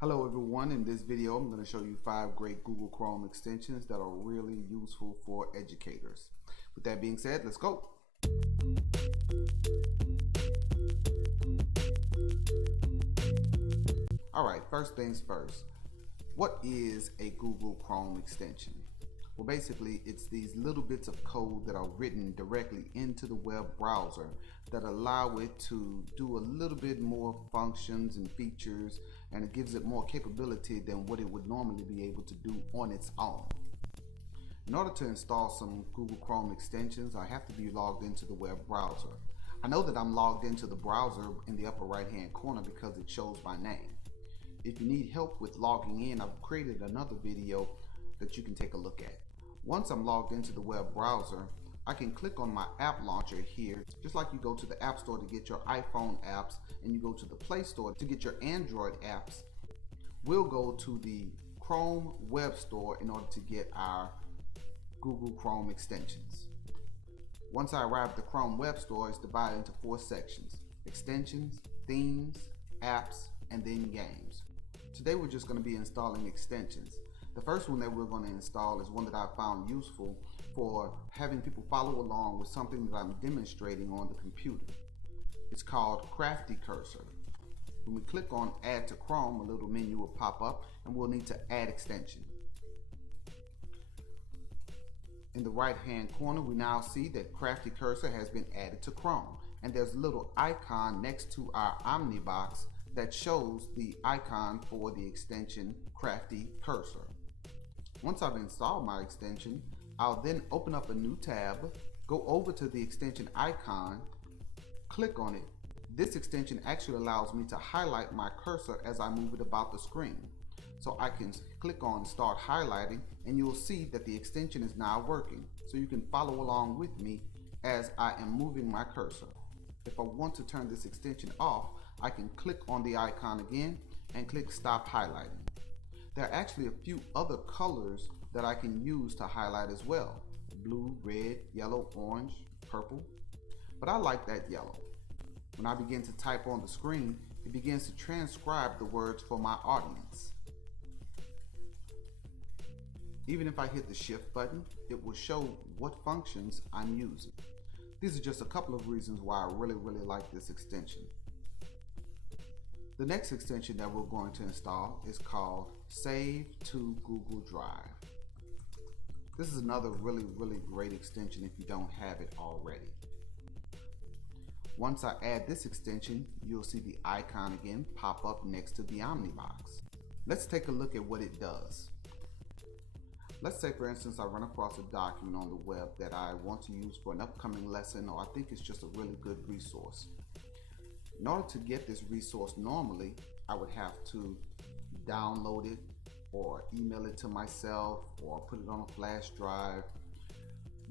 Hello everyone, in this video I'm going to show you 5 great Google Chrome extensions that are really useful for educators. With that being said, let's go. Alright, first things first. What is a Google Chrome extension? Well, basically it's these little bits of code that are written directly into the web browser that allow it to do a little bit more functions and features, and it gives it more capability than what it would normally be able to do on its own. In order to install some Google Chrome extensions, I have to be logged into the web browser. I know that I'm logged into the browser in the upper right hand corner because it shows my name. If you need help with logging in, I've created another video that you can take a look at. Once I'm logged into the web browser, I can click on my app launcher here, just like you go to the App Store to get your iPhone apps and you go to the Play Store to get your Android apps. We'll go to the Chrome Web Store in order to get our Google Chrome extensions. Once I arrive at the Chrome Web Store, it's divided into 4 sections: extensions, themes, apps, and then games. Today we're just going to be installing extensions. The first one that we're going to install is one that I found useful for having people follow along with something that I'm demonstrating on the computer. It's called Crafty Cursor. When we click on Add to Chrome, a little menu will pop up and we'll need to add extension. In the right hand corner, we now see that Crafty Cursor has been added to Chrome, and there's a little icon next to our Omnibox that shows the icon for the extension Crafty Cursor. Once I've installed my extension, I'll then open up a new tab, go over to the extension icon, click on it. This extension actually allows me to highlight my cursor as I move it about the screen. So I can click on Start Highlighting and you'll see that the extension is now working. So you can follow along with me as I am moving my cursor. If I want to turn this extension off, I can click on the icon again and click Stop Highlighting. There are actually a few other colors that I can use to highlight as well: blue, red, yellow, orange, purple, but I like that yellow. When I begin to type on the screen, it begins to transcribe the words for my audience. Even if I hit the Shift button, it will show what functions I'm using. These are just a couple of reasons why I really like this extension. The next extension that we're going to install is called Save to Google Drive. This is another really great extension if you don't have it already. Once I add this extension, you'll see the icon again pop up next to the Omnibox. Let's take a look at what it does. Let's say, for instance, I run across a document on the web that I want to use for an upcoming lesson, or I think it's just a really good resource. In order to get this resource, normally I would have to download it or email it to myself or put it on a flash drive.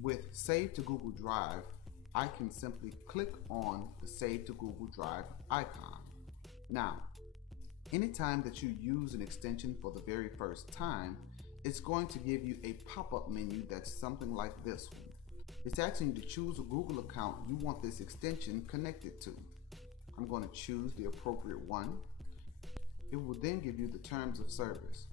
With Save to Google Drive, I can simply click on the Save to Google Drive icon. Now, anytime that you use an extension for the very first time, it's going to give you a pop-up menu that's something like this one. It's asking you to choose a Google account you want this extension connected to. I'm going to choose the appropriate one. It will then give you the terms of service.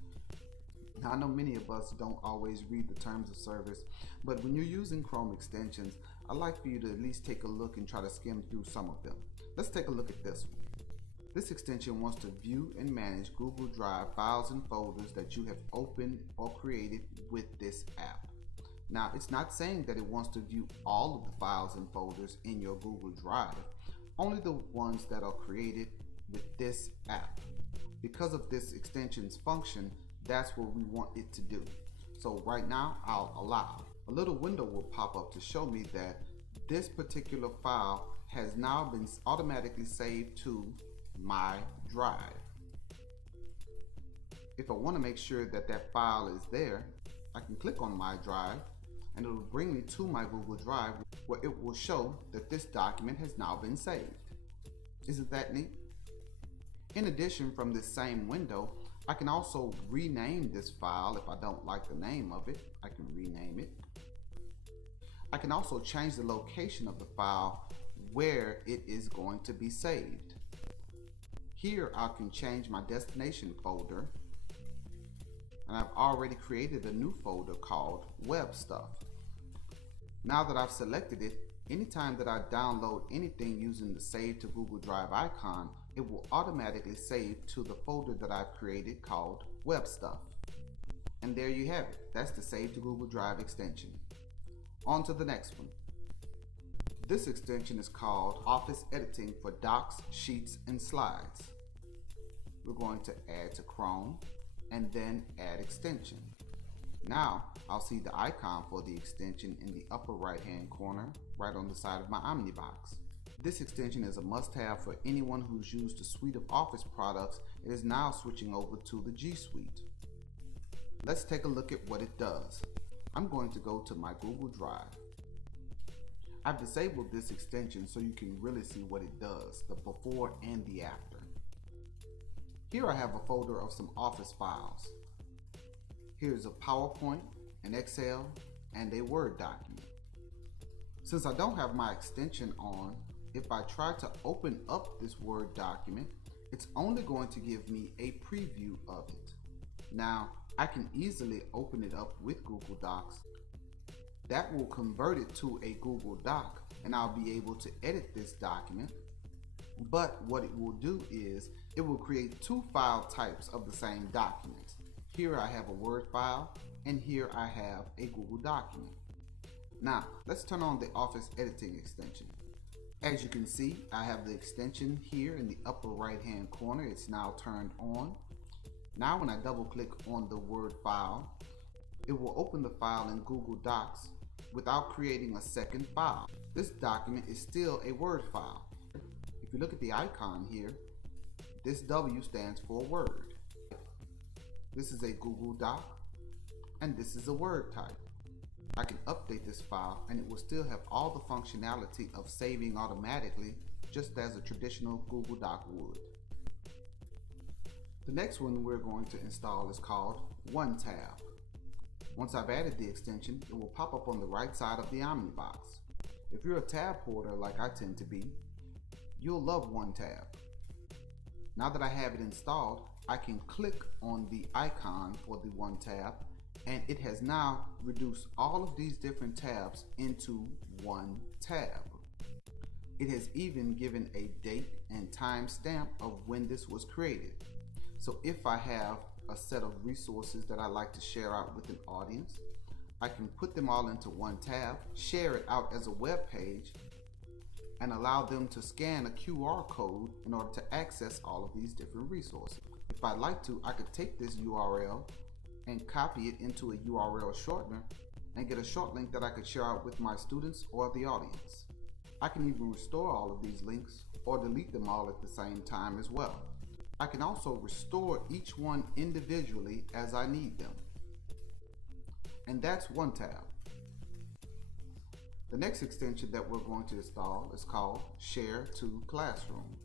Now, I know many of us don't always read the terms of service, but when you're using Chrome extensions, I'd like for you to at least take a look and try to skim through some of them. Let's take a look at this one. This extension wants to view and manage Google Drive files and folders that you have opened or created with this app. Now, it's not saying that it wants to view all of the files and folders in your Google Drive, only the ones that are created with this app. Because of this extension's function, that's what we want it to do. So right now, I'll allow. A little window will pop up to show me that this particular file has now been automatically saved to my drive. If I want to make sure that that file is there, I can click on my drive and it will bring me to my Google Drive, where it will show that this document has now been saved. Isn't that neat? In addition, from this same window, I can also rename this file. If I don't like the name of it, I can rename it. I can also change the location of the file where it is going to be saved. Here I can change my destination folder, and I've already created a new folder called Web Stuff. Now that I've selected it, anytime that I download anything using the Save to Google Drive icon, it will automatically save to the folder that I've created called Web Stuff. And there you have it. That's the Save to Google Drive extension. On to the next one. This extension is called Office Editing for Docs, Sheets, and Slides. We're going to add to Chrome and then add extension. Now I'll see the icon for the extension in the upper right hand corner right on the side of my Omnibox. This extension is a must-have for anyone who's used a suite of Office products and is now switching over to the G Suite. Let's take a look at what it does. I'm going to go to my Google Drive. I've disabled this extension so you can really see what it does, the before and the after. Here I have a folder of some Office files. Here's a PowerPoint, an Excel, and a Word document. Since I don't have my extension on, if I try to open up this Word document, it's only going to give me a preview of it. Now, I can easily open it up with Google Docs. That will convert it to a Google Doc, and I'll be able to edit this document. But what it will do is, it will create two file types of the same document. Here I have a Word file, and here I have a Google document. Now, let's turn on the Office Editing extension. As you can see, I have the extension here in the upper right hand corner. It's now turned on. Now when I double click on the Word file, it will open the file in Google Docs without creating a second file. This document is still a Word file. If you look at the icon here, this W stands for Word. This is a Google Doc, and this is a Word type. I can update this file and it will still have all the functionality of saving automatically, just as a traditional Google Doc would. The next one we're going to install is called OneTab. Once I've added the extension, it will pop up on the right side of the Omnibox. If you're a tab hoarder like I tend to be, you'll love OneTab. Now that I have it installed, I can click on the icon for the OneTab, and it has now reduced all of these different tabs into one tab. It has even given a date and time stamp of when this was created. So if I have a set of resources that I like to share out with an audience, I can put them all into one tab, share it out as a web page, and allow them to scan a QR code in order to access all of these different resources. If I'd like to, I could take this URL and copy it into a URL shortener and get a short link that I could share out with my students or the audience. I can even restore all of these links or delete them all at the same time as well. I can also restore each one individually as I need them. And that's OneTab. The next extension that we're going to install is called Share to Classroom.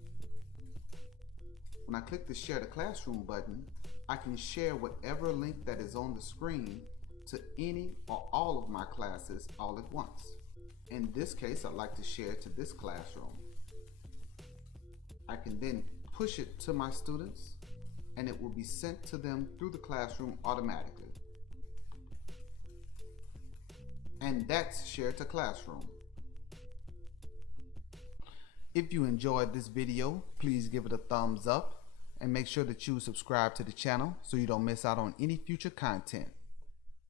When I click the Share to Classroom button, I can share whatever link that is on the screen to any or all of my classes all at once. In this case, I'd like to share to this classroom. I can then push it to my students and it will be sent to them through the classroom automatically. And that's Share to Classroom. If you enjoyed this video, please give it a thumbs up and make sure that you subscribe to the channel so you don't miss out on any future content.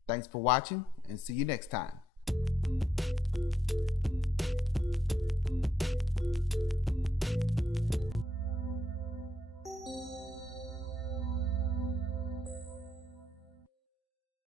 Thanks for watching and see you next time.